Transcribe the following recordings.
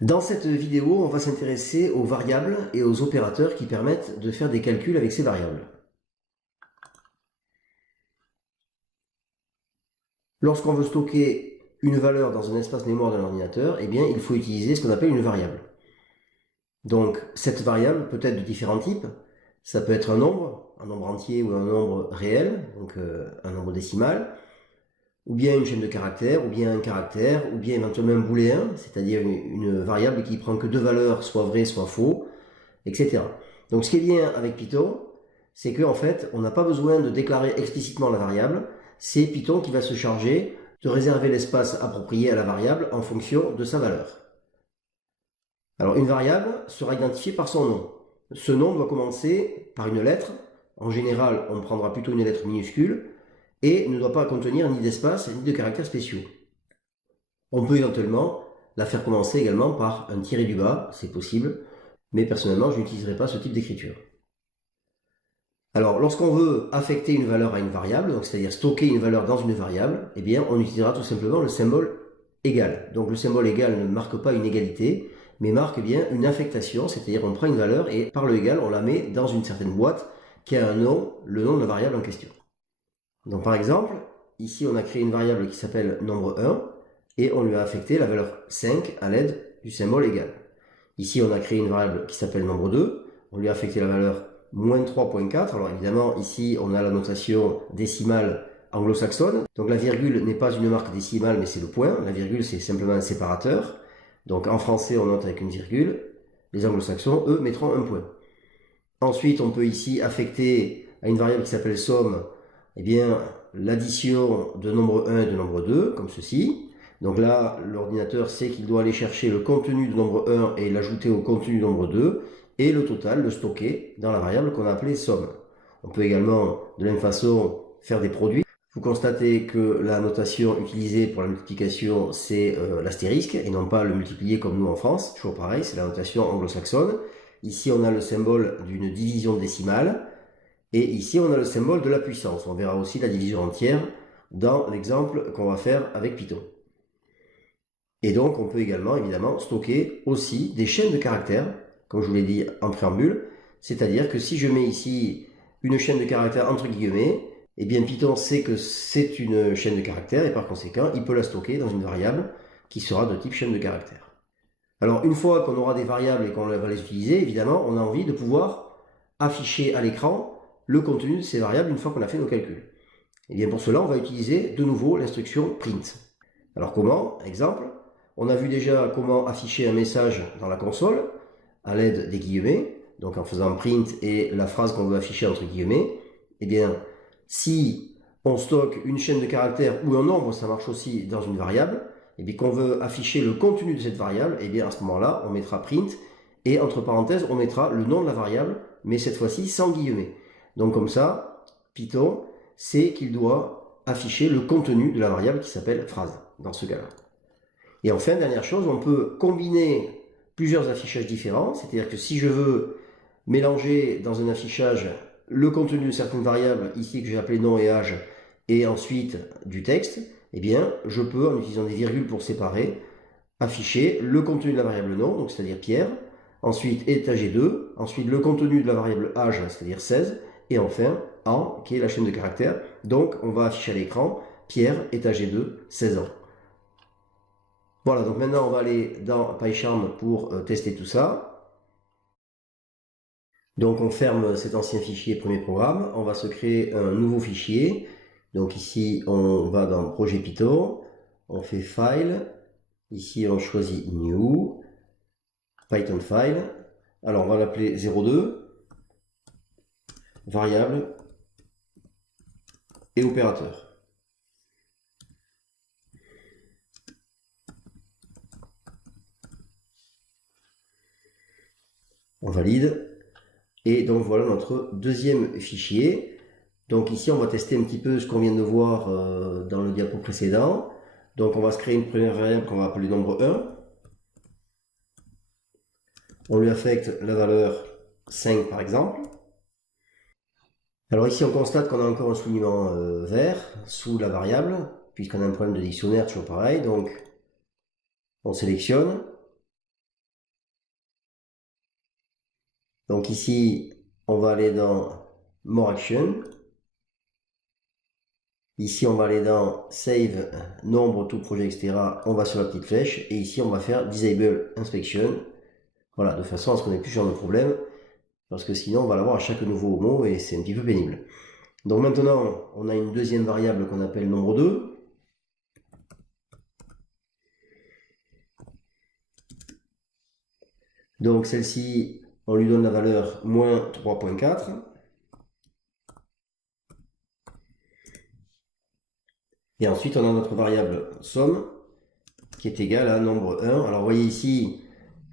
Dans cette vidéo, on va s'intéresser aux variables et aux opérateurs qui permettent de faire des calculs avec ces variables. Lorsqu'on veut stocker une valeur dans un espace mémoire de l'ordinateur, eh bien, il faut utiliser ce qu'on appelle une variable. Donc, cette variable peut être de différents types. Ça peut être un nombre entier ou un nombre réel, donc un nombre décimal, ou bien une chaîne de caractères, ou bien un caractère, ou bien éventuellement un booléen, c'est-à-dire une variable qui prend que deux valeurs, soit vrai, soit faux, etc. Donc ce qui est bien avec Python, c'est qu'en fait, on n'a pas besoin de déclarer explicitement la variable, c'est Python qui va se charger de réserver l'espace approprié à la variable en fonction de sa valeur. Alors une variable sera identifiée par son nom. Ce nom doit commencer par une lettre. En général, on prendra plutôt une lettre minuscule et ne doit pas contenir ni d'espace ni de caractères spéciaux. On peut éventuellement la faire commencer également par un tiré du bas, c'est possible, mais personnellement, je n'utiliserai pas ce type d'écriture. Alors, lorsqu'on veut affecter une valeur à une variable, c'est-à-dire stocker une valeur dans une variable, eh bien, on utilisera tout simplement le symbole égal. Donc, le symbole égal ne marque pas une égalité, mais marque bien une affectation, c'est-à-dire on prend une valeur et par le égal, on la met dans une certaine boîte qui a un nom, le nom de la variable en question. Donc, par exemple, ici, on a créé une variable qui s'appelle nombre 1 et on lui a affecté la valeur 5 à l'aide du symbole égal. Ici, on a créé une variable qui s'appelle nombre 2, on lui a affecté la valeur moins 3.4. Alors évidemment, ici, on a la notation décimale anglo-saxonne. Donc la virgule n'est pas une marque décimale, mais c'est le point. La virgule, c'est simplement un séparateur. Donc en français, on note avec une virgule. Les anglo-saxons, eux, mettront un point. Ensuite, on peut ici affecter à une variable qui s'appelle somme, eh bien, l'addition de nombre 1 et de nombre 2, comme ceci. Donc là, l'ordinateur sait qu'il doit aller chercher le contenu du nombre 1 et l'ajouter au contenu du nombre 2, et le total, le stocker dans la variable qu'on a appelée somme. On peut également, de la même façon, faire des produits. Vous constatez que la notation utilisée pour la multiplication, c'est l'astérisque, et non pas le multiplier comme nous en France. Toujours pareil, c'est la notation anglo-saxonne. Ici, on a le symbole d'une division décimale. Et ici, on a le symbole de la puissance. On verra aussi la division entière dans l'exemple qu'on va faire avec Python. Et donc, on peut également, évidemment, stocker aussi des chaînes de caractères, comme je vous l'ai dit en préambule. C'est-à-dire que si je mets ici une chaîne de caractères entre guillemets, eh bien Python sait que c'est une chaîne de caractères et par conséquent, il peut la stocker dans une variable qui sera de type chaîne de caractères. Alors, une fois qu'on aura des variables et qu'on va les utiliser, évidemment, on a envie de pouvoir afficher à l'écran le contenu de ces variables une fois qu'on a fait nos calculs. Et bien pour cela, on va utiliser de nouveau l'instruction print. Alors comment? Exemple, on a vu déjà comment afficher un message dans la console à l'aide des guillemets, donc en faisant print et la phrase qu'on veut afficher entre guillemets. Et bien, si on stocke une chaîne de caractères ou un nombre, ça marche aussi dans une variable, et bien qu'on veut afficher le contenu de cette variable, et bien à ce moment-là, on mettra print et entre parenthèses, on mettra le nom de la variable, mais cette fois-ci sans guillemets. Donc comme ça, Python sait qu'il doit afficher le contenu de la variable qui s'appelle phrase, dans ce cas-là. Et enfin, dernière chose, on peut combiner plusieurs affichages différents, c'est-à-dire que si je veux mélanger dans un affichage le contenu de certaines variables, ici que j'ai appelé nom et âge, et ensuite du texte, eh bien, je peux, en utilisant des virgules pour séparer, afficher le contenu de la variable nom, donc c'est-à-dire Pierre, ensuite étagé 2, ensuite le contenu de la variable âge, c'est-à-dire 16, et enfin an, qui est la chaîne de caractères. Donc on va afficher à l'écran Pierre étagé 2, 16 ans. Voilà, donc maintenant on va aller dans PyCharm pour tester tout ça. Donc on ferme cet ancien fichier premier programme, on va se créer un nouveau fichier. Donc ici on va dans projet Python, on fait File, ici on choisit New, Python File. Alors on va l'appeler 02, variable et opérateur. On valide. Et donc voilà notre deuxième fichier. Donc ici on va tester un petit peu ce qu'on vient de voir dans le diapo précédent. Donc on va se créer une première variable qu'on va appeler nombre 1. On lui affecte la valeur 5 par exemple. Alors ici on constate qu'on a encore un soulignement vert sous la variable, puisqu'on a un problème de dictionnaire toujours pareil. Donc on sélectionne, Donc ici, on va aller dans More Action. Ici, on va aller dans Save, nombre, tout projet, etc. On va sur la petite flèche. Et ici, on va faire Disable Inspection. Voilà, de façon à ce qu'on n'ait plus ce genre de problème. Parce que sinon, on va l'avoir à chaque nouveau mot et c'est un petit peu pénible. Donc maintenant, on a une deuxième variable qu'on appelle nombre 2. Donc celle-ci, on lui donne la valeur moins 3.4. Et ensuite, on a notre variable somme qui est égale à nombre 1. Alors vous voyez ici,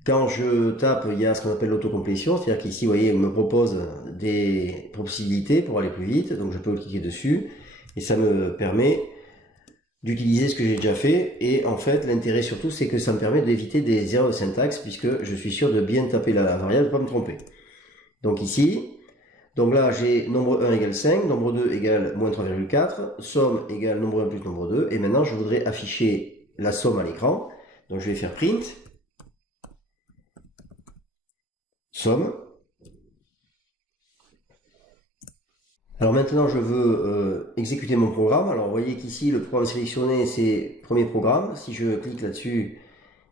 quand je tape, il y a ce qu'on appelle l'autocomplétion, c'est-à-dire qu'ici, vous voyez, il me propose des possibilités pour aller plus vite, donc je peux cliquer dessus, et ça me permet d'utiliser ce que j'ai déjà fait, et en fait, l'intérêt surtout, c'est que ça me permet d'éviter des erreurs de syntaxe, puisque je suis sûr de bien taper la variable, de ne pas me tromper. Donc ici, donc là, j'ai nombre 1 égale 5, nombre 2 égale moins 3,4, somme égale nombre 1 plus nombre 2, et maintenant, je voudrais afficher la somme à l'écran, donc je vais faire print, somme. Alors maintenant, je veux exécuter mon programme. Alors vous voyez qu'ici, le programme sélectionné, c'est premier programme. Si je clique là-dessus,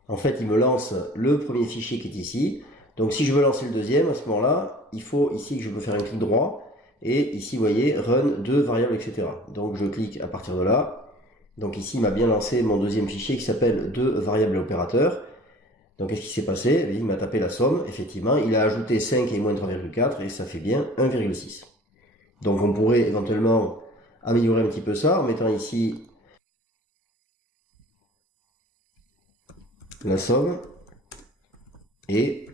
en fait, il me lance le premier fichier qui est ici. Donc si je veux lancer le deuxième, à ce moment-là, il faut ici que je peux faire un clic droit. Et ici, vous voyez, run 2 variables, etc. Donc je clique à partir de là. Donc ici, il m'a bien lancé mon deuxième fichier qui s'appelle 2 variables opérateurs. Donc qu'est-ce qui s'est passé? Il m'a tapé la somme, effectivement. Il a ajouté 5 et moins 3,4 et ça fait bien 1,6. Donc on pourrait éventuellement améliorer un petit peu ça en mettant ici la somme et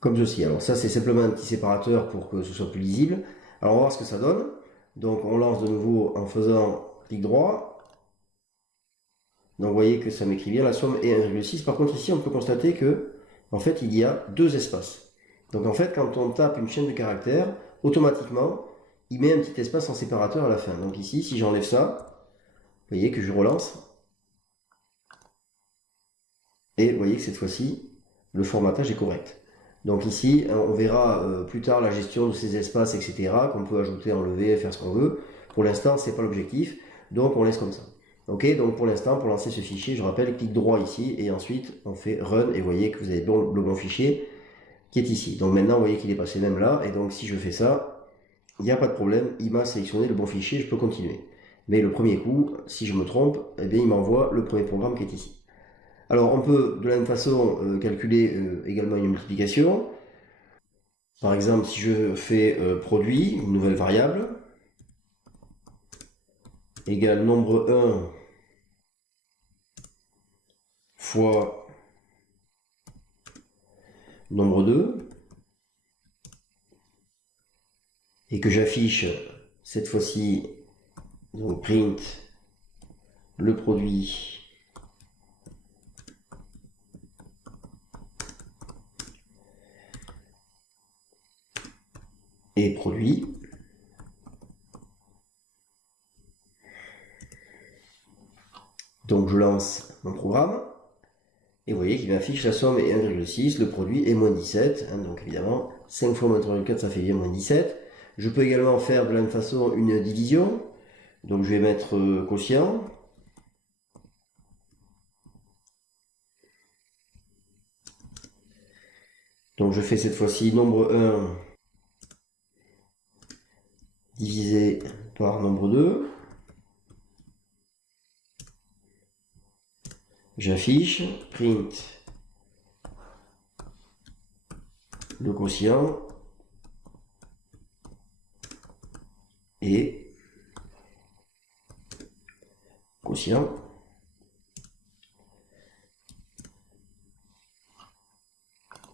comme ceci. Alors ça c'est simplement un petit séparateur pour que ce soit plus lisible. Alors on va voir ce que ça donne. Donc on lance de nouveau en faisant clic droit. Donc vous voyez que ça m'écrit bien la somme et 1,6. Par contre ici on peut constater que en fait il y a deux espaces. Donc en fait quand on tape une chaîne de caractères, automatiquement il met un petit espace en séparateur à la fin. Donc ici si j'enlève ça, vous voyez que je relance. Et vous voyez que cette fois-ci, le formatage est correct. Donc ici, on verra plus tard la gestion de ces espaces, etc., qu'on peut ajouter, enlever, faire ce qu'on veut. Pour l'instant, ce n'est pas l'objectif, donc on laisse comme ça. Ok, donc pour l'instant, pour lancer ce fichier, je rappelle, clic droit ici, et ensuite on fait Run, et vous voyez que vous avez le bon fichier qui est ici. Donc maintenant, vous voyez qu'il est passé même là, et donc si je fais ça, il n'y a pas de problème, il m'a sélectionné le bon fichier, je peux continuer. Mais le premier coup, si je me trompe, eh bien, il m'envoie le premier programme qui est ici. Alors on peut de la même façon calculer également une multiplication. Par exemple, si je fais produit, une nouvelle variable, égale nombre 1 fois nombre 2, et que j'affiche cette fois-ci, donc print, le produit et produit. Donc je lance mon programme, et vous voyez qu'il m'affiche la somme est 1,6, le produit est moins 17, hein, donc évidemment 5 fois moins 3,4 ça fait bien moins 17. Je peux également faire de la même façon une division, donc je vais mettre quotient. Donc je fais cette fois-ci nombre 1 divisé par nombre 2. J'affiche, print le quotient et quotient.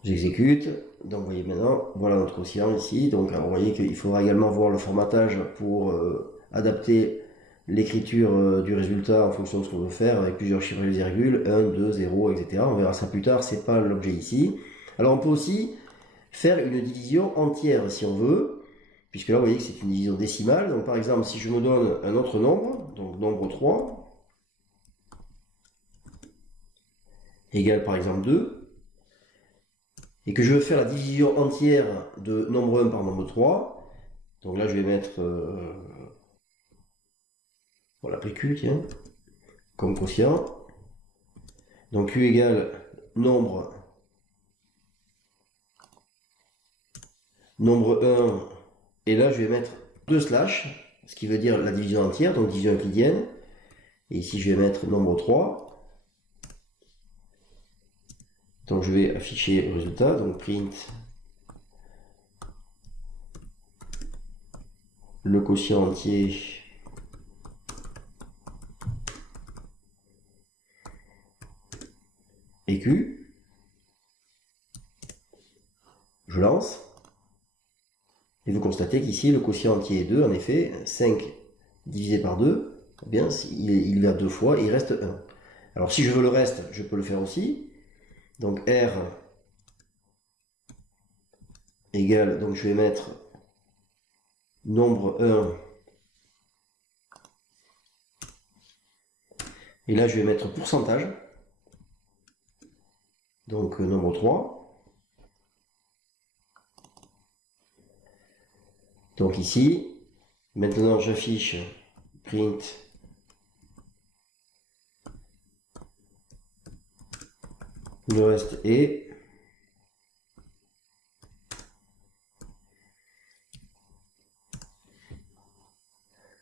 J'exécute. Donc vous voyez maintenant, voilà notre quotient ici. Donc vous voyez qu'il faudra également voir le formatage pour adapter l'écriture du résultat en fonction de ce qu'on veut faire avec plusieurs chiffres et des virgules, 1, 2, 0, etc. On verra ça plus tard, c'est pas l'objet ici. Alors on peut aussi faire une division entière si on veut, puisque là vous voyez que c'est une division décimale. Donc par exemple, si je me donne un autre nombre, donc nombre 3, égale par exemple 2, et que je veux faire la division entière de nombre 1 par nombre 3, donc là je vais mettre, on l'a pris Q, tiens, comme quotient. Donc Q égale nombre 1, et là je vais mettre 2 slash, ce qui veut dire la division entière, donc division euclidienne. Et ici je vais mettre nombre 3. Donc je vais afficher le résultat, donc print le quotient entier et Q. Je lance. Et vous constatez qu'ici, le quotient entier est 2, en effet, 5 divisé par 2, eh bien, il va 2 fois et il reste 1. Alors si je veux le reste, je peux le faire aussi. Donc R égale, donc je vais mettre nombre 1. Et là, je vais mettre pourcentage. Donc nombre 3. Donc ici, maintenant j'affiche print le reste est.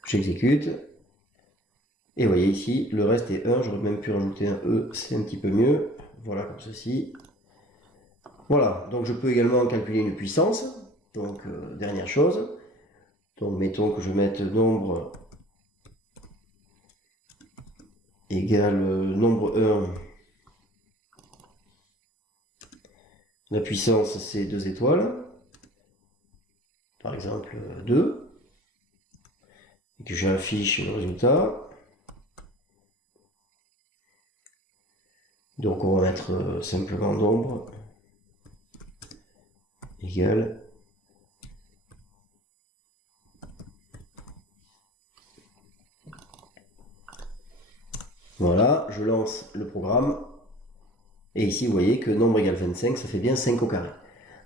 J'exécute. Et vous voyez ici, le reste est 1. J'aurais même pu rajouter un E, c'est un petit peu mieux. Voilà, comme ceci. Voilà, donc je peux également calculer une puissance. Donc, dernière chose. Donc, mettons que je mette nombre égale nombre 1. La puissance, c'est 2 étoiles. Par exemple, 2. Et que j'affiche le résultat. Donc, on va mettre simplement nombre égale. Voilà, je lance le programme. Et ici, vous voyez que nombre égale 25, ça fait bien 5 au carré.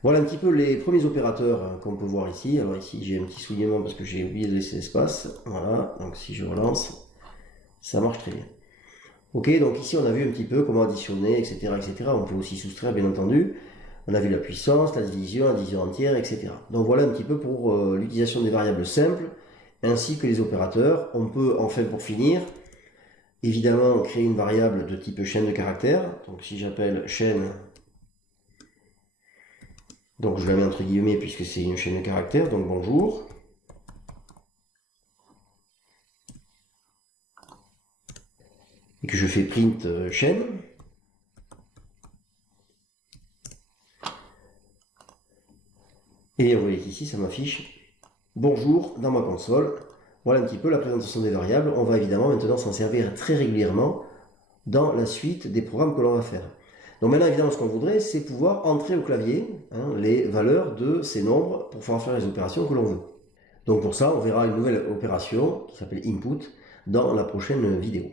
Voilà un petit peu les premiers opérateurs qu'on peut voir ici. Alors ici, j'ai un petit soulignement parce que j'ai oublié de laisser l'espace. Voilà, donc si je relance, ça marche très bien. Ok, donc ici, on a vu un petit peu comment additionner, etc., etc. On peut aussi soustraire, bien entendu. On a vu la puissance, la division entière, etc. Donc voilà un petit peu pour l'utilisation des variables simples, ainsi que les opérateurs. On peut, enfin, pour finir, évidemment, créer une variable de type chaîne de caractères. Donc si j'appelle chaîne, donc je la mets entre guillemets puisque c'est une chaîne de caractères, donc bonjour. Et que je fais print chaîne. Et vous voyez qu'ici, ça m'affiche bonjour dans ma console. Voilà un petit peu la présentation des variables. On va évidemment maintenant s'en servir très régulièrement dans la suite des programmes que l'on va faire. Donc maintenant, évidemment, ce qu'on voudrait, c'est pouvoir entrer au clavier les valeurs de ces nombres pour pouvoir faire les opérations que l'on veut. Donc pour ça, on verra une nouvelle opération qui s'appelle input dans la prochaine vidéo.